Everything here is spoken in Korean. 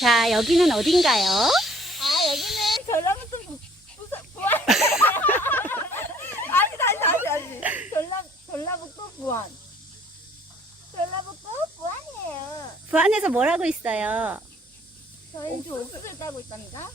자, 여기는 어딘가요? 아 여기는 전라북도 부, 부서, 부안. 아니 다시 다시 다시 전라 전라북도 부안. 전라북도 부안이에요. 부안에서 뭘 하고 있어요? 저희 지금 옥수수를 따고 있답니다.